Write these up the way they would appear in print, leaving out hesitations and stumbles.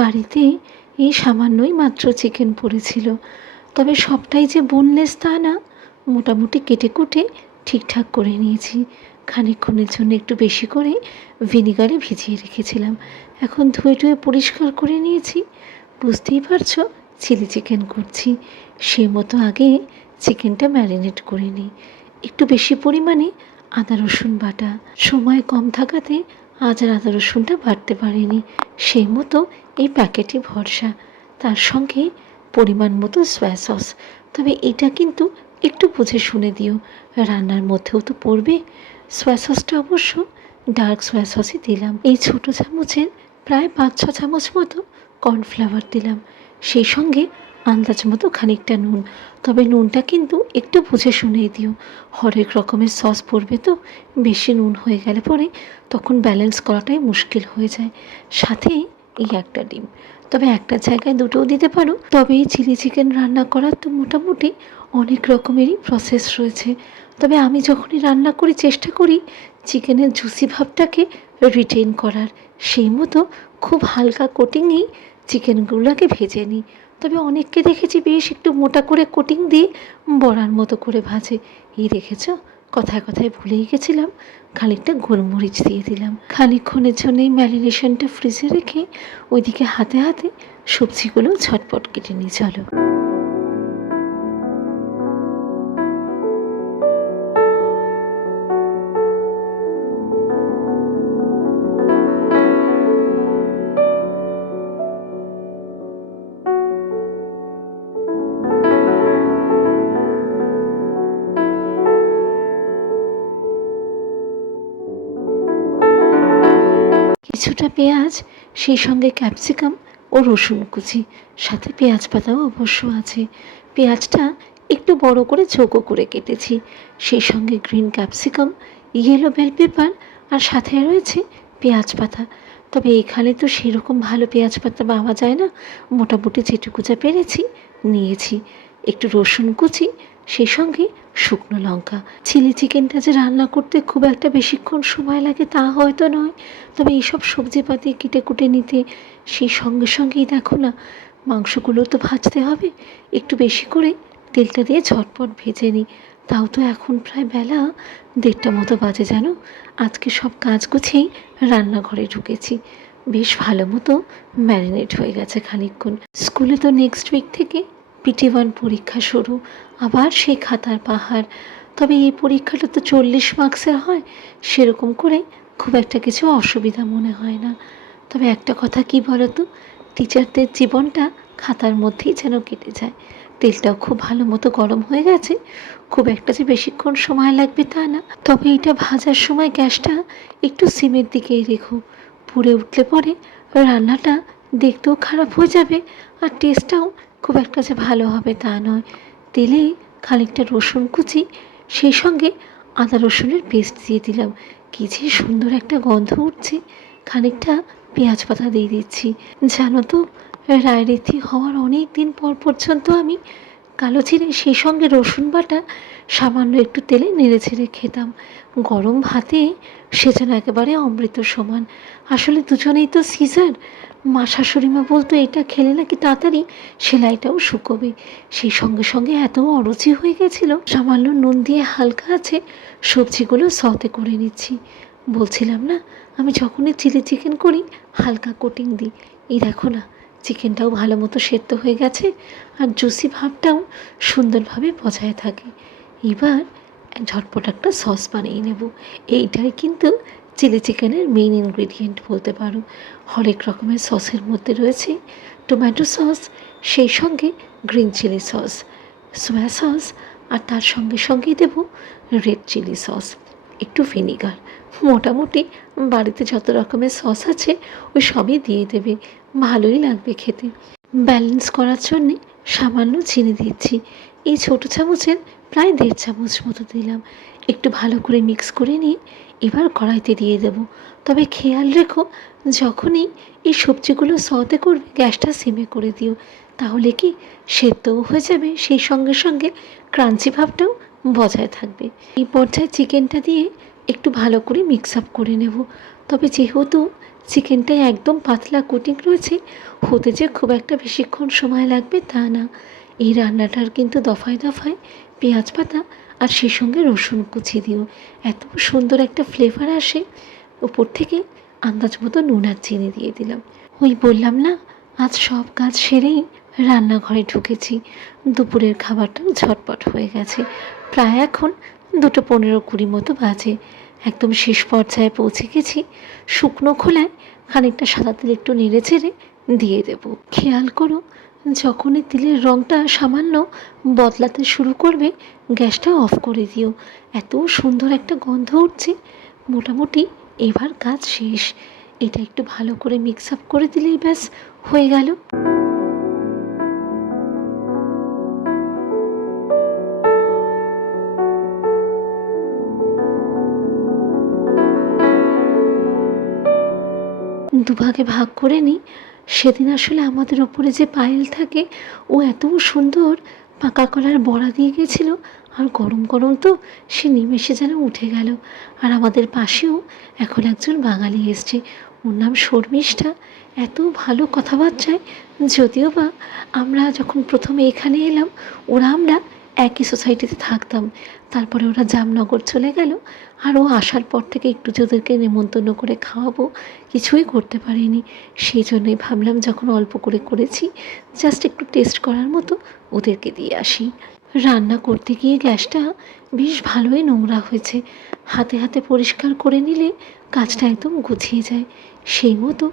বাড়িতে এই সামান্যই মাত্র চিকেন পড়েছিল, তবে সবটাই যে বোনলেস তা না। মোটামুটি কেটে কুটে ঠিকঠাক করে নিয়েছি। খানিকক্ষণের জন্য একটু বেশি করে ভিনিগারে ভিজিয়ে রেখেছিলাম। এখন ধুয়ে টুয়ে পরিষ্কার করে নিয়েছি। বুঝতেই পারছো চিলি চিকেন করছি, সে মতো আগে চিকেনটা ম্যারিনেট করে নিই। একটু বেশি পরিমাণে আদা রসুন বাটা, সময় কম থাকাতে আজ আর আদা রসুনটা বাটতে পারিনি, সেই মতো এই প্যাকেটে ভরসা। তার সঙ্গে পরিমাণ মতো সয়া সস, তবে এটা কিন্তু একটু বুঝে শুনে দিও, রান্নার মধ্যেও তো পড়বে। সয়া সসটা অবশ্য ডার্ক সয়া সসই দিলাম। এই ছোটো চামচের প্রায় 5-6 চামচ মতো কর্নফ্লাওয়ার দিলাম, সেই সঙ্গে আন্দাজ মতো খানিকটা নুন। তবে নুনটা কিন্তু একটু বুঝে শুনেই দিও, হরেক রকমের সস পড়বে তো, বেশি নুন হয়ে গেলে পরে তখন ব্যালেন্স করাটাই মুশকিল হয়ে যায়। সাথে এই একটা ডিম, তবে একটা জায়গায় দুটোও দিতে পারো। তবে এই চিলি চিকেন রান্না করার তো মোটামুটি অনেক রকমেরই প্রসেস রয়েছে, তবে আমি যখনই রান্না করি চেষ্টা করি চিকেনের জুসি ভাবটাকে রিটেইন করার, সেই মতো খুব হালকা কোটিংয়েই চিকেনগুলোকে ভেজে নিই। তবে অনেককে দেখেছি বেশ একটু মোটা করে কোটিং দিয়ে বড়ার মতো করে ভাজে। এই দেখেছ, কথায় কথায় ভুলেই গেছিলাম, খানিকটা গোলমরিচ দিয়ে দিলাম। খানিকক্ষণের জন্য এই ম্যারিনেশনটা ফ্রিজে রেখে ওইদিকে হাতে হাতে সবজিগুলো ঝটপট কেটে নিই। চলো। কিছুটা পেঁয়াজ, সেই সঙ্গে ক্যাপসিকাম ও রসুন কুচি, সাথে পেঁয়াজ পাতাও অবশ্য আছে। পেঁয়াজটা একটু বড় করে চৌকো করে কেটেছি, সেই সঙ্গে green capsicum, yellow bell pepper, আর সাথে রয়েছে পেঁয়াজ পাতা। তবে এখানে তো সেরকম ভালো পেঁয়াজ পাতা পাওয়া যায় না, মোটামুটি যেটুকু যা পেরেছি নিয়েছি। একটু রসুন কুচি, সেই সঙ্গে শুকনো লঙ্কা। চিলি চিকেনটা যে রান্না করতে খুব একটা বেশিক্ষণ সময় লাগে তা হয়তো নয়, তবে এইসব সবজিপাতি কেটে কুটে নিতে সেই সঙ্গে সঙ্গেই দেখো না, মাংসগুলো তো ভাজতে হবে। একটু বেশি করে তেলটা দিয়ে ঝটপট ভেজে নিই। তাও তো এখন প্রায় বেলা 1:30 মতো বাজে জানো। আজকে সব কাজ গুছিয়েই রান্নাঘরে ঢুকেছি। বেশ ভালো মতো ম্যারিনেট হয়ে গেছে খানিকক্ষণ। স্কুলে তো নেক্সট উইক থেকে PT1 পরীক্ষা শুরু, আবার সেই খাতার পাহাড়। তবে এই পরীক্ষাটা তো 40 মার্কসের হয়, সেরকম করে খুব একটা কিছু অসুবিধা মনে হয় না। তবে একটা কথা কি বলো তো, টিচারদের জীবনটা খাতার মধ্যেই যেন কেটে যায়। তেলটাও খুব ভালো মতো গরম হয়ে গেছে, খুব একটা যে বেশিক্ষণ সময় লাগবে তা না। তবে এটা ভাজার সময় গ্যাসটা একটু সিমের দিকেই রেখো, পুড়ে উঠলে পরে রান্নাটা দেখতেও খারাপ হয়ে যাবে, আর টেস্টটাও খুব একটা যে ভালো হবে তা নয়। তেলে খানিকটা রসুন কুচি, সেই সঙ্গে আদা রসুনের পেস্ট দিয়ে দিলাম। কী যে সুন্দর একটা গন্ধ উঠছে। খানিকটা পেঁয়াজ পাতা দিয়ে দিচ্ছি। জানো তো, রায়রিথি হওয়ার অনেক দিন পর পর্যন্ত আমি কালো জিরে, সেই সঙ্গে রসুন বাটা সামান্য একটু তেলে নেড়ে ছেড়ে খেতাম। গরম ভাতে সে যেন একেবারে অমৃত সমান। আসলে দুজনেই তো সিজার। মা শাশুড়িমা বলতো এটা খেলে নাকি তাড়াতাড়ি সেলাইটাও শুকোবে। সেই সঙ্গে সঙ্গে এত অরুচি হয়ে গেছিল, সামান্য নুন দিয়ে হালকা আছে সবজিগুলো সতে করে নিচ্ছি। বলছিলাম না, আমি যখনই চিলি চিকেন করি হালকা কোটিং দিই। এই দেখো না, চিকেনটাও ভালো মতো সেদ্ধ হয়ে গেছে, আর জুসি ভাবটাও সুন্দরভাবে বজায় থাকে। এবার ঝটপট একটা সস বানিয়ে নেব। এইটাই কিন্তু চিলি চিকেনের মেইন ইনগ্রিডিয়েন্ট বলতে পারো। হরেক রকমের সসের মধ্যে রয়েছে টমেটো সস, সেই সঙ্গে green chilli sauce, soya sauce, আর তার সঙ্গে সঙ্গেই দেব রেড চিলি সস, একটু ভিনিগার। মোটামুটি বাড়িতে যত রকমের সস আছে ওই সবই দিয়ে দেবে, ভালোই লাগবে খেতে। ব্যালেন্স করার জন্যে সামান্য চিনি দিচ্ছি। এই ছোটো চামচের প্রায় 1.5 চামচ মতো দিলাম। একটু ভালো করে মিক্স করে নিয়ে এবার কড়াইতে দিয়ে দেব। তবে খেয়াল রেখো, যখনই এই সবজিগুলো সতে করবে গ্যাসটা সিমে করে দিও, তাহলে কি সেদ্ধও হয়ে যাবে, সেই সঙ্গে সঙ্গে ক্রাঞ্চি ভাবটাও বজায় থাকবে। এই পর্যায়ে চিকেনটা দিয়ে একটু ভালো করে মিক্স আপ করে নেব। তবে যেহেতু চিকেনটায় একদম পাতলা কোটিং রয়েছে, হতে যে খুব একটা বেশিক্ষণ সময় লাগবে তা না। এই রান্নাটার কিন্তু দফায় দফায় পেঁয়াজ পাতা আর সেই সঙ্গে রসুন কুচি দিও, এত সুন্দর একটা ফ্লেভার আসে। ওপর থেকে আন্দাজ মতো নুন আর চিনি দিয়ে দিলাম। ওই বললাম না, আজ সব কাজ সেরেই রান্নাঘরে ঢুকেছি। দুপুরের খাবারটাও ঝটপট হয়ে গেছে। প্রায় এখন 2:15-20 মতো বাজে। একদম শেষ পর্যায়ে পৌঁছে গেছি। শুকনো খোলায় খানিকটা সাদা তেল একটু নেড়ে চেড়ে দিয়ে দেব। খেয়াল করো, যখনই তিলের রঙটা সামান্য বদলাতে শুরু করবে, গ্যাসটা অফ করে দিও। এত সুন্দর একটা গন্ধ উঠছে। মোটামুটি এবার কাজ শেষ। এটা একটু ভালো করে মিক্স আপ করে দিলেই ব্যাস হয়ে গেল। দুভাগে ভাগ করে নিই। সেদিন আসলে আমাদের ওপরে যে পায়েল থাকে, ও এত সুন্দর পাকা কলার বড়া দিয়ে গেছিল, আর গরম গরম তো সে নিমেষে যেন উঠে গেল। আর আমাদের পাশেও এখন একজন বাঙালি এসছে, ওর নাম শর্মিষ্ঠা। এত ভালো কথাবার্তায়, যদিও বা আমরা যখন প্রথমে এখানে এলাম, আমরা একই সোসাইটিতে থাকতাম। তারপরে ওরা জামনগর চলে গেল, আর ও আসার পর থেকে একটু যে ওদেরকে নেমন্তন্ন করে খাওয়াবো কিছুই করতে পারিনি। সেই জন্যই ভাবলাম যখন অল্প করে করেছি, জাস্ট একটু টেস্ট করার মতো ওদেরকে দিয়ে আসি। রান্না করতে গিয়ে গ্যাসটা বেশ ভালোই নোংরা হয়েছে। হাতে হাতে পরিষ্কার করে নিলে কাজটা একদম গুছিয়ে যায়। সেই মতো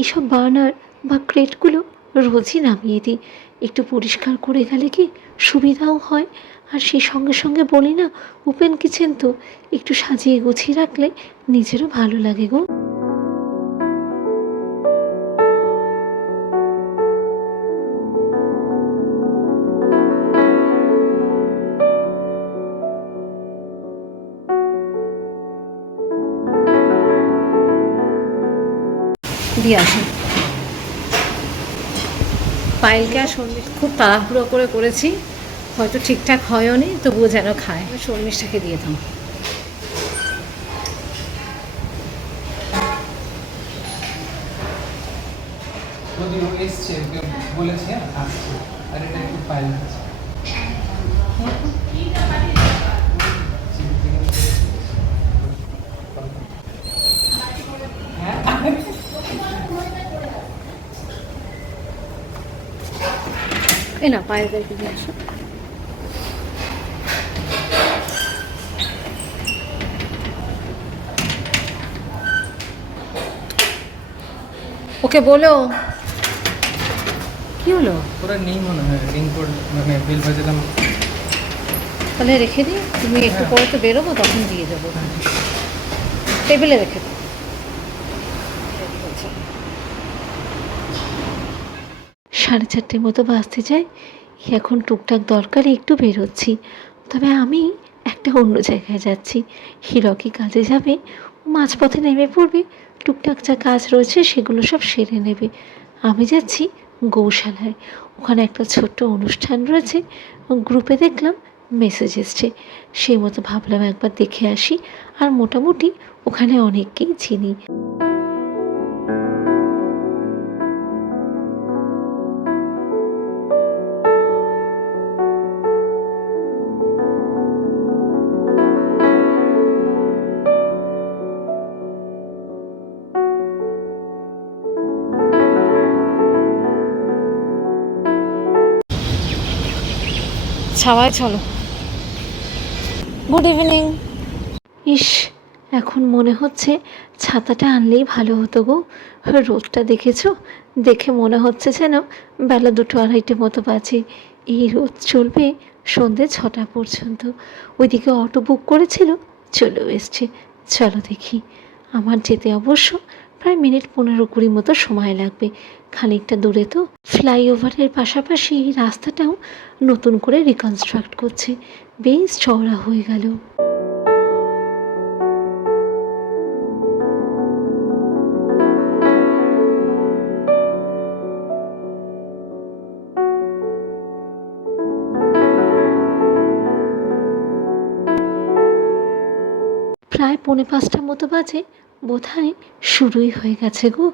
এইসব বার্নার বা ক্রেটগুলো রোজই নামিয়ে দিই। একটু পরিষ্কার করে গেলে কি সুবিধাও হয়। আর সেই সঙ্গে সঙ্গে বলি না, ওপেন কিচেন তো, একটু সাজিয়ে গুছিয়ে রাখলে নিজেরও ভালো লাগে গো। দিয়ে আসি পায়েলকে আর শর্মিষ্ঠা খুব তাড়াহুড়ো করে করেছি, হয়তো ঠিকঠাক হয়ও নি, তবুও যেন খায়। শর্মিষ্ঠাকে দিয়ে দাও। যদিও এসছে, বলেছে আসছে, আর এটা একটু পাইল আছে। এই না পায়েলকে দিয়ে আসো। ওকে বলো। কি হলো? ওরা নেই মনে হয়, রিং করে মানে বেল বাজালাম। তাহলে রেখে দিই, তুমি একটু পরে তো বেরোবো, তখন দিয়ে দেবো। টেবিলে রেখে দাও। 4:30 মতো বাজতে যায়। এখন টুকটাক দরকারে একটু বেরোচ্ছি। তবে আমি একটা অন্য জায়গায় যাচ্ছি। হিরকি কাজে যাবে, ও মাঝপথে নেমে পড়বে। টুকটাক যা কাজ রয়েছে সেগুলো সব সেরে নেবে। আমি যাচ্ছি গৌশালায়। ওখানে একটা ছোট্ট অনুষ্ঠান রয়েছে। গ্রুপে দেখলাম মেসেজ এসছে। সেই মতো ভাবলাম একবার দেখে আসি। আর মোটামুটি ওখানে অনেককেই চিনি। ছাওয়ায় চলো। Good evening. ইস, এখন মনে হচ্ছে ছাতাটা আনলেই ভালো হতো গো। রোদটা দেখেছো? দেখে মনে হচ্ছে যেন বেলা 2-2:30 মতো বাজে। এই রোদ চলবে সন্ধ্যে 6টা পর্যন্ত। ওইদিকে অটো বুক করেছিল, চলেও এসছে। চলো দেখি। আমার যেতে অবশ্য প্রায় মিনিট 15-20 মতো সময় লাগবে। খানিকটা দূরে তো। ফ্লাইওভারের পাশাপাশি এই রাস্তাটাও নতুন করে রিকনস্ট্রাক্ট করছে, বেশ চওড়া হয়ে গেল। প্রায় পৌনে 5টার মতো বাজে, বোধহয় শুরুই হয়ে গেছে গো।